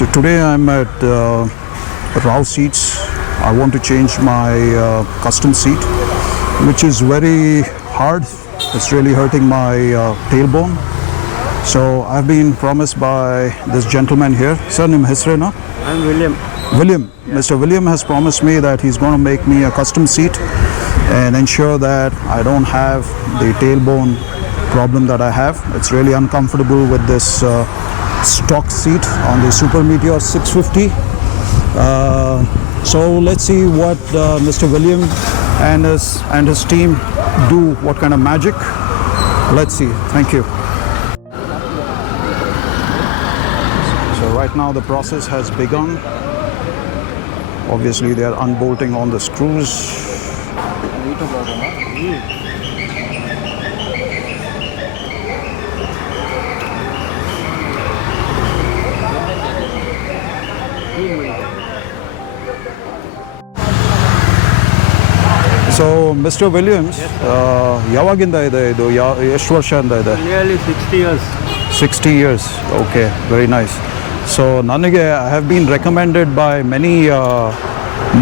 So today I'm at Rao Seats. I want to change my custom seat, which is very hard. It's really hurting my tailbone. So I've been promised by this gentleman here. Sir, name Hesrena? I'm William. William. Yeah. Mr. William has promised me that he's going to make me a custom seat and ensure that I don't have the tailbone problem that I have. It's really uncomfortable with this stock seat on the Super Meteor 650. So let's see what Mr. William and his team do, what kind of magic. Let's see. Thank you. So right now the process has begun. Obviously they are unbolting on the screws. So, Mr. Williams, ಯಾವಾಗಿಂದ ಇದೆ ಇದು ಎಷ್ಟು ವರ್ಷದಿಂದ ಇದೆ? Nearly 60 years. 60 years. Okay, very nice. So, ನನಗೆ I have been recommended by many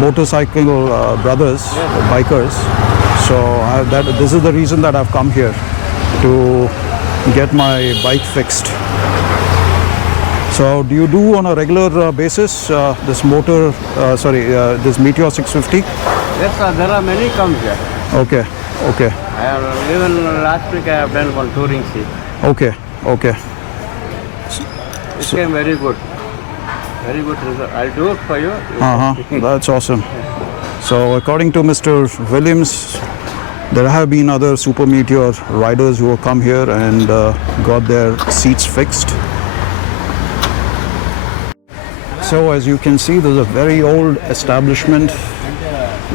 motorcycle brothers, bikers. So, this is the reason that I've come here to get my bike fixed. So, do you do on a regular basis this this Meteor 650? Yes, sir, there are many comes here. Okay, okay. Even last week I have done one touring seat. Okay, okay. It came very good. Very good result. I'll do it for you. That's awesome. So, according to Mr. Williams, there have been other Super Meteor riders who have come here and got their seats fixed. So, as you can see, there's a very old establishment,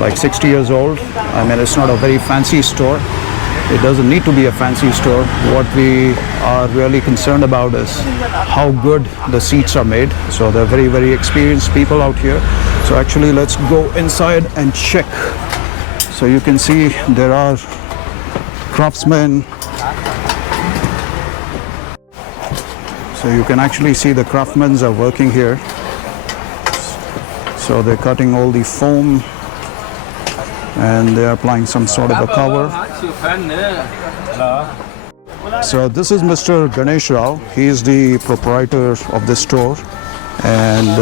like 60 years old. I mean, it's not a very fancy store. It doesn't need to be a fancy store. What we are really concerned about is how good the seats are made. So they're very, very experienced people out here. So actually, let's go inside and check. So you can see there are craftsmen. So you can actually see the craftsmen are working here. So they're cutting all the foam and they're applying some sort of a cover. So this is Mr. Ganesh Rao. He is the proprietor of this store, and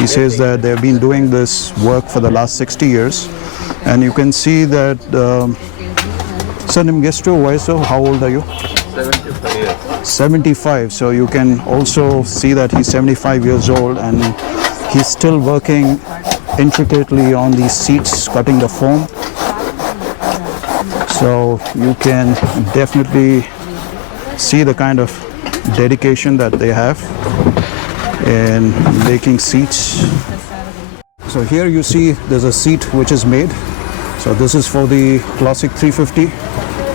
he says that they've been doing this work for the last 60 years. And you can see that sir, how old are you? 75 years. 75. So you can also see that he's 75 years old and he's still working intricately on these seats, cutting the foam. So you can definitely see the kind of dedication that they have in making seats. So here you see there's a seat which is made. So this is for the Classic 350.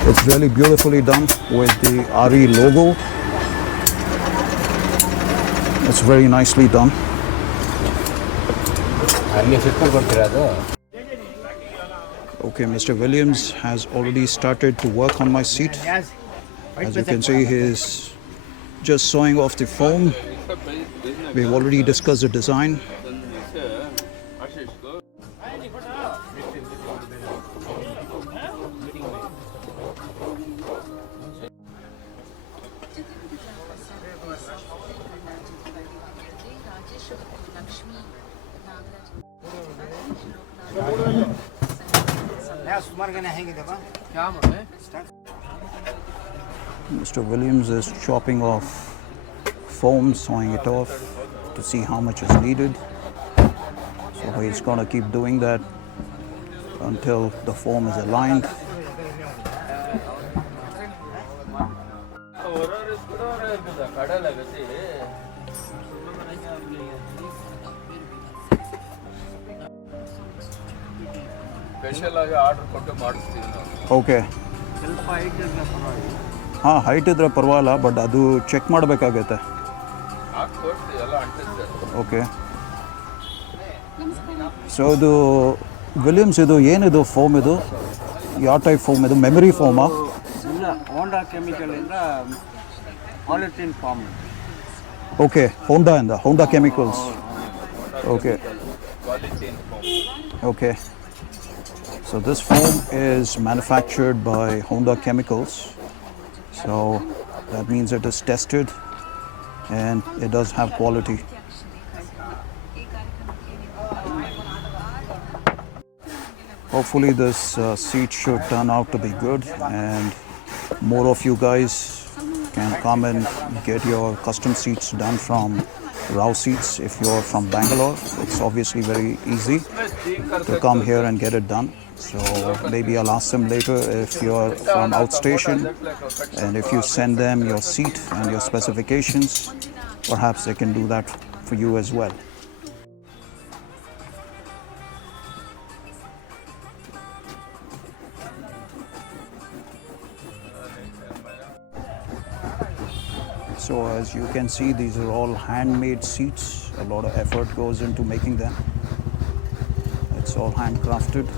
It's really beautifully done with the RE logo. It's very nicely done. Okay, Mr. Williams has already started to work on my seat. As you can see, he's just sewing off the foam. We've already discussed the design. Mr. Williams is chopping off foam, sawing it off to see how much is needed. So he's going to keep doing that until the foam is aligned. Okay. height idre parvala, but adu check ಮಾಡಬೇಕಾಗುತ್ತೆ. Okay. So ಇದು Williams ಇದು ಏನಿದು foam ಇದು ಯಾವ type foam ಇದು memory ಫೋಮಾ ಇಲ್ಲ Honda chemical ಇಂದ polythene foam Okay, Honda and the Honda chemicals. Okay, Solid chain foam. okay. So this foam is manufactured by Honda Chemicals. So that means it is tested and it does have quality. Hopefully this seat should turn out to be good and more of you guys can come and get your custom seats done from Rao Seats. If you're from Bangalore, it's obviously very easy to come here and get it done. So maybe I'll ask them later if you're from outstation and if you send them your seat and your specifications, perhaps they can do that for you as well. So as you can see, these are all handmade seats. A lot of effort goes into making them. It's all handcrafted.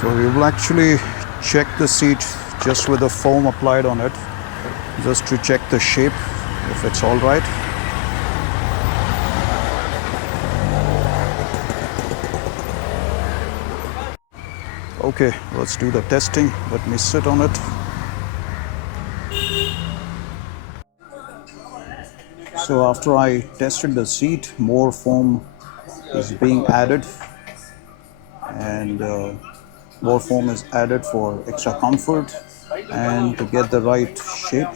So we will actually check the seat just with the foam applied on it, just to check the shape, if it's all right. Okay, let's do the testing. Let me sit on it. So after I tested the seat, more foam is being added and more foam is added for extra comfort and to get the right shape.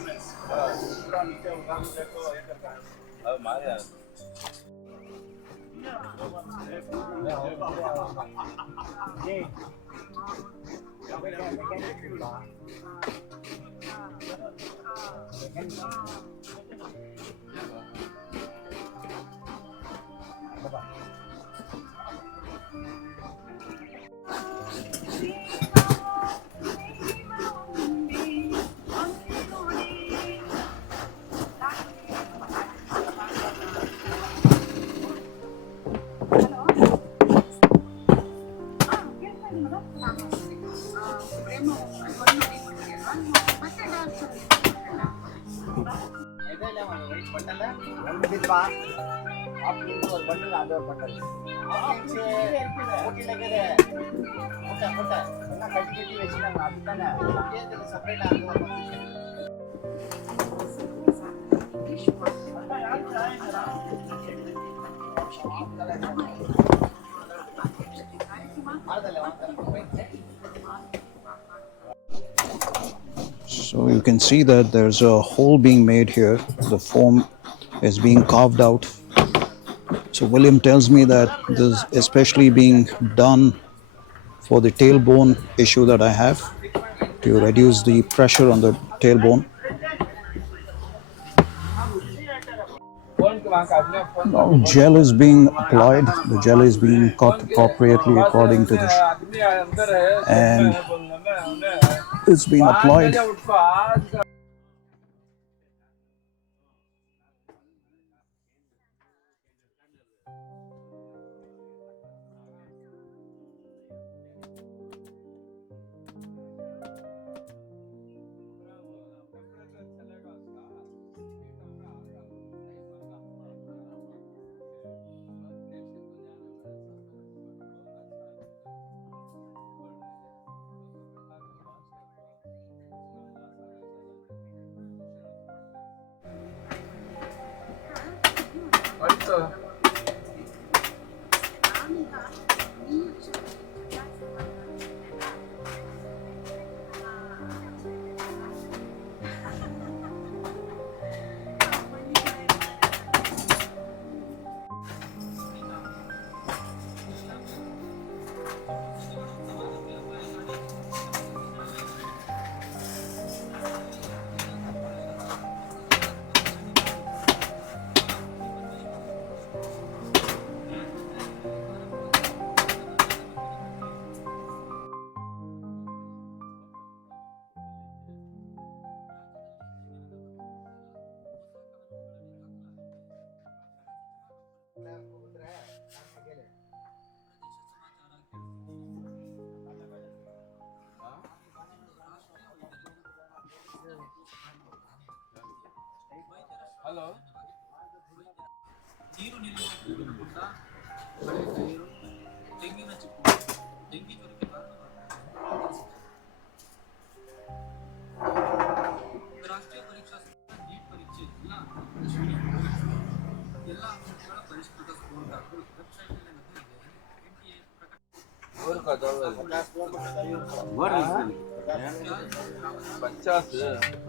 So you can see that there's a hole being made here. The foam is being carved out. So William tells me that this is especially being done for the tailbone issue that I have, to reduce the pressure on the tailbone. Now gel is being applied. The gel is being cut appropriately according to the and it's being applied. ಬರ್ರಿ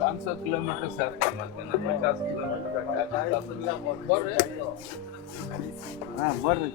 50 kilometre ಸೇರ್ತಾರೆ ಮತ್ತೆ 50 kilometre ಬರ್ರಿ ಬರ್ರಿ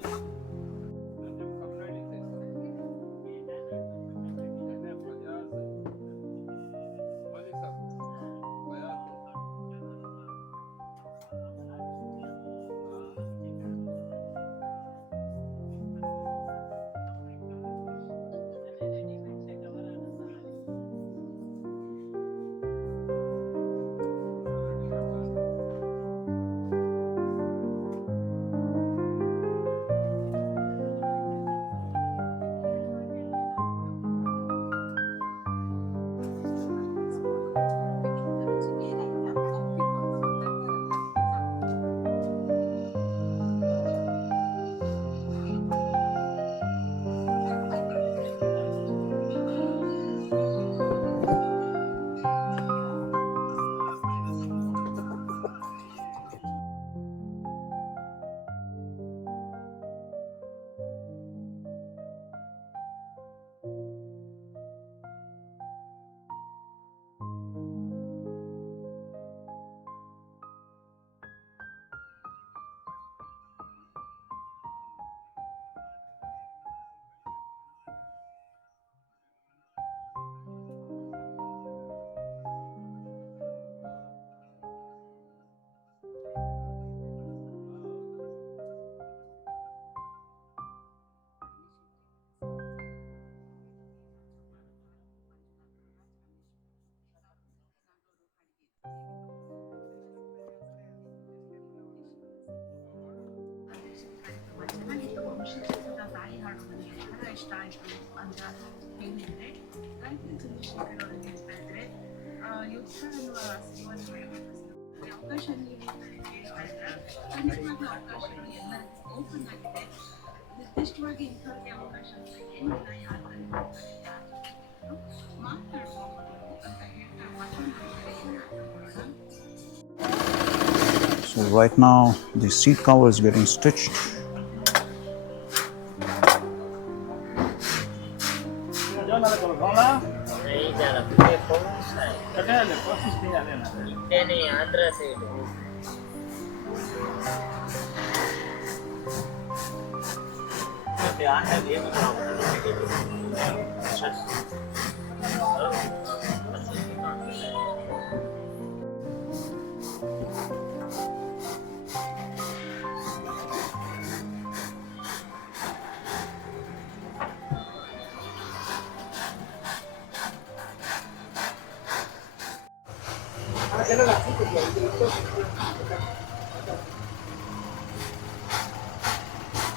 ಚೆನ್ನಾಗಿತ್ತು ವಿಶೇಷವಾದ ತಾಯಿ ಹಾಡು ನನಗೆ ಬಹಳ ಇಷ್ಟ ಆಯಿತು ಅಂತ ಹೇಳಿದರೆ ಗಾಯತ್ರಿ ಚಂದ್ರಶೇಖರ್ ಅವರು ಹೇಳ್ತಾ ಇದ್ರೆ ಯುದ್ಧ ಅನ್ನುವ ಸಿನಿಮಾವನ್ನು ಅವಕಾಶ ನೀಡಿ ಅಂತ ಕೇಳ್ತಾ ಇದ್ದಾರೆ ಖಂಡಿತವಾಗ್ಲೂ ಅವಕಾಶಗಳು ಎಲ್ಲರಿಗೂ ಓಪನ್ ಆಗಿದೆ ನಿರ್ದಿಷ್ಟವಾಗಿ ಇಂಥವ್ರಿಗೆ ಅವಕಾಶ ಅಂತ ಏನಿಲ್ಲ ಯಾರು ಮಾಡ್ತಾರೆ ಯಾರು ಮಾತಾಡ್ಬೋದು ಅಂತ ಹೇಳ್ತಾ ಮತ್ತೊಂದು ವಿಷಯ So right now the seat cover is getting stitched.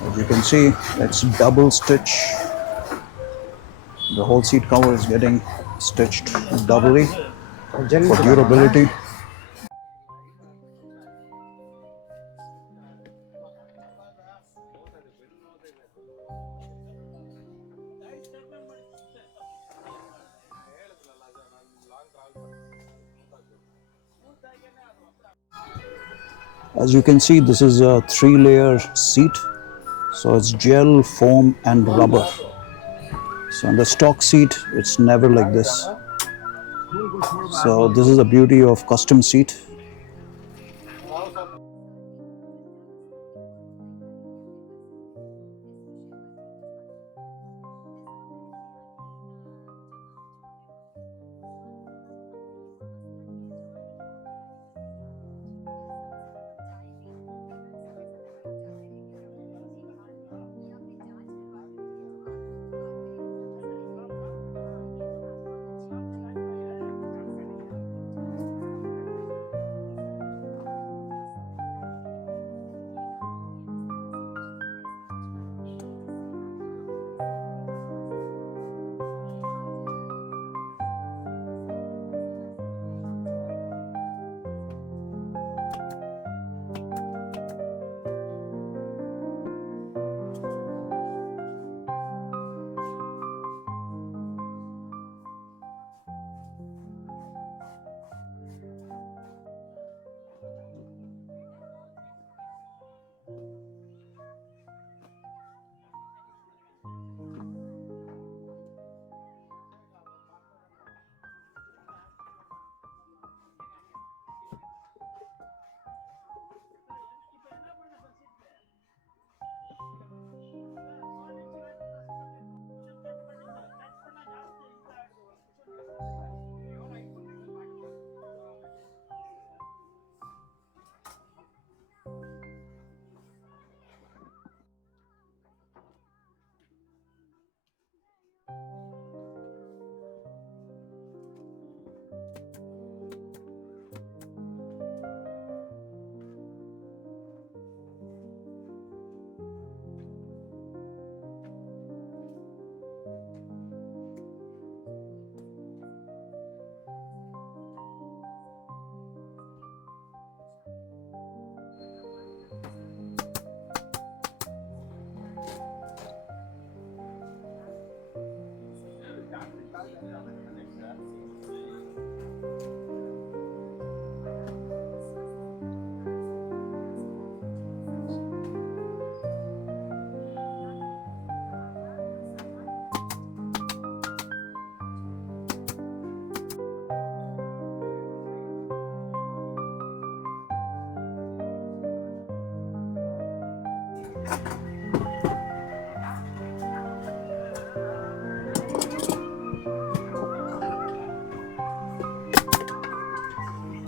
As you can see, it's double stitch. The whole seat cover is getting stitched doubly for durability. As you can see, this is a 3-layer seat. So it's gel, foam and rubber. So on the stock seat, it's never like this. So this is the beauty of custom seat.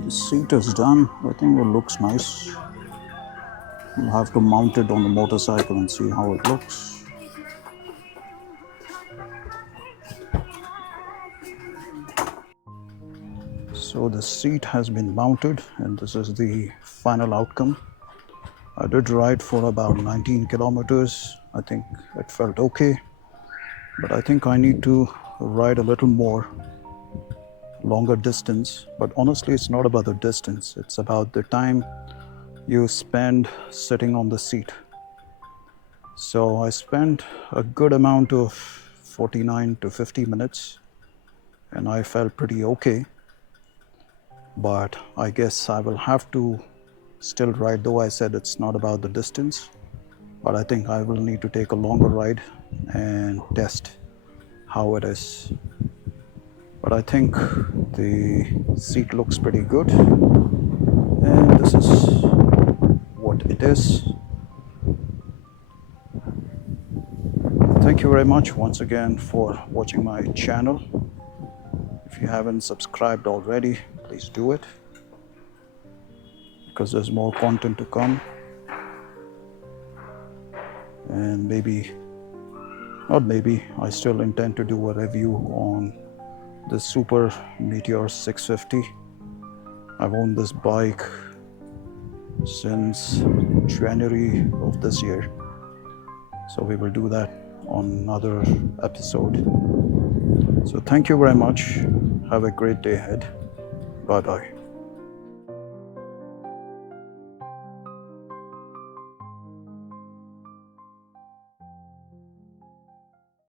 The seat is done. I think it looks nice. We'll have to mount it on the motorcycle and see how it looks. So the seat has been mounted and this is the final outcome. I did ride for about 19 kilometers. I think it felt okay, but I think I need to ride a little more, longer distance. But honestly, it's not about the distance, it's about the time you spend sitting on the seat. So I spent a good amount of 49 to 50 minutes and I felt pretty okay. But I guess I will have to still ride, though I said it's not about the distance. But I think I will need to take a longer ride and test how it is. But I think the seat looks pretty good. And this is what it is. Thank you very much once again for watching my channel. If you haven't subscribed already, please do it, because there's more content to come. And I still intend to do a review on the Super Meteor 650. I've owned this bike since January of this year. So we will do that on another episode. So thank you very much. Have a great day ahead. Bye-bye.